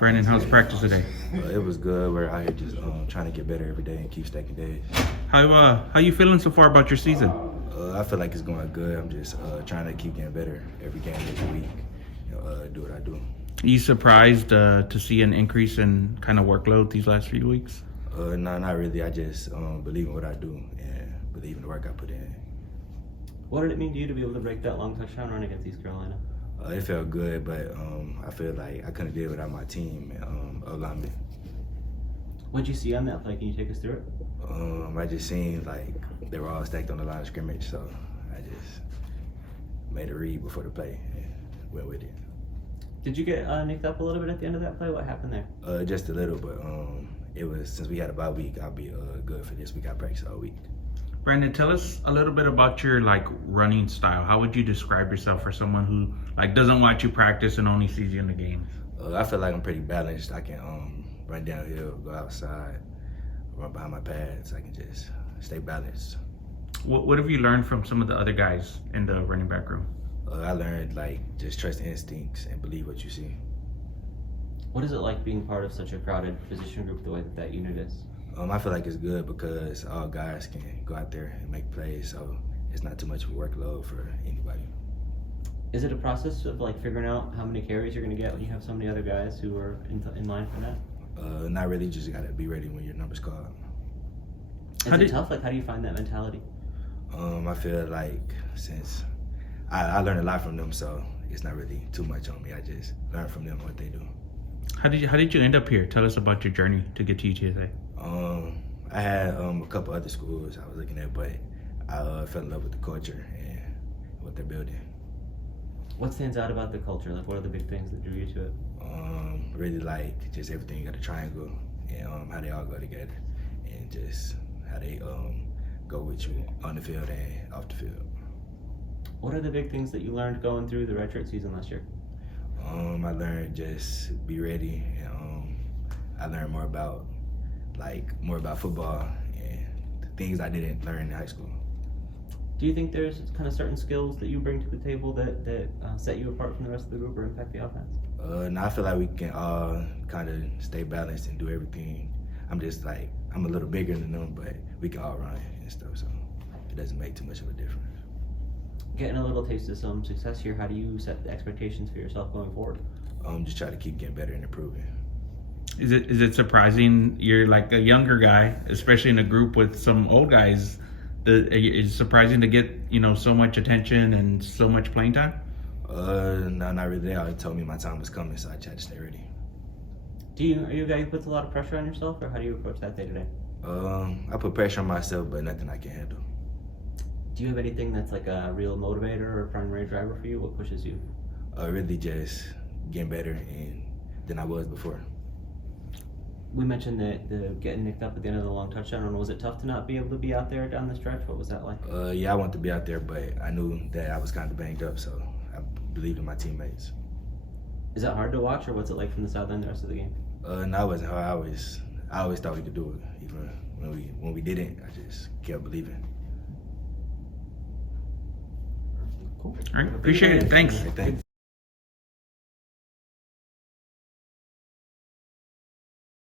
Brandon, how's practice today? It was good. We're out here just trying to get better every day and keep stacking days. How you feeling so far about your season? I feel like it's going good. I'm just trying to keep getting better every game, every week. Do what I do. Are you surprised to see an increase in kind of workload these last few weeks? No, not really. I just believe in what I do and believe in the work I put in. What did it mean to you to be able to break that long touchdown run against East Carolina? It felt good, but I feel like I couldn't do it without my team and alignment. What did you see on that play? Can you take us through it? I just seen like they were all stacked on the line of scrimmage, so I just made a read before the play and went with it. Did you get nicked up a little bit at the end of that play? What happened there? Just a little, but it was, since we had a bye week, I'll be good for this week. I practice all week. Brandon, tell us a little bit about your running style. How would you describe yourself for someone who doesn't watch you practice and only sees you in the games? I feel like I'm pretty balanced. I can run downhill, go outside, run behind my pads. I can just stay balanced. What have you learned from some of the other guys in the running back room? I learned just trust instincts and believe what you see. What is it like being part of such a crowded position group the way that unit is? I feel like it's good because all guys can go out there and make plays, so it's not too much of a workload for anybody. Is it a process of figuring out how many carries you're going to get when you have so many other guys who are in line for that? Not really, just gotta be ready when your number's called. Is it tough? How do you find that mentality? I feel like since I learned a lot from them, so it's not really too much on me. I just learn from them what they do. How did you end up here? Tell us about your journey to get to UTSA. I had a couple other schools I was looking at, but I fell in love with the culture and what they're building. What stands out about the culture? What are the big things that drew you to it? Really just everything. You got a triangle and how they all go together, and just how they go with you on the field and off the field. What are the big things that you learned going through the redshirt season last year? I learned just be ready, and I learned more about football and the things I didn't learn in high school. Do you think there's kind of certain skills that you bring to the table that set you apart from the rest of the group or impact the offense? No, I feel like we can all kind of stay balanced and do everything. I'm just I'm a little bigger than them, but we can all run and stuff, so it doesn't make too much of a difference. Getting a little taste of some success here, how do you set the expectations for yourself going forward? Just try to keep getting better and improving. Is it surprising? You're a younger guy, especially in a group with some old guys. It's surprising to get so much attention and so much playing time. No, not really. They already told me my time was coming, so I tried to stay ready. Are you a guy who puts a lot of pressure on yourself, or how do you approach that day to day? I put pressure on myself, but nothing I can handle. Do you have anything that's a real motivator or primary driver for you? What pushes you? Really just getting better than I was before. We mentioned the getting nicked up at the end of the long touchdown run. Was it tough to not be able to be out there down the stretch? What was that like? Yeah, I wanted to be out there, but I knew that I was kind of banged up, so I believed in my teammates. Is that hard to watch, or what's it like from the sideline the rest of the game? No, it wasn't hard. I always thought we could do it. Even when we didn't, I just kept believing. Cool. All right, appreciate it. Thanks. Thanks.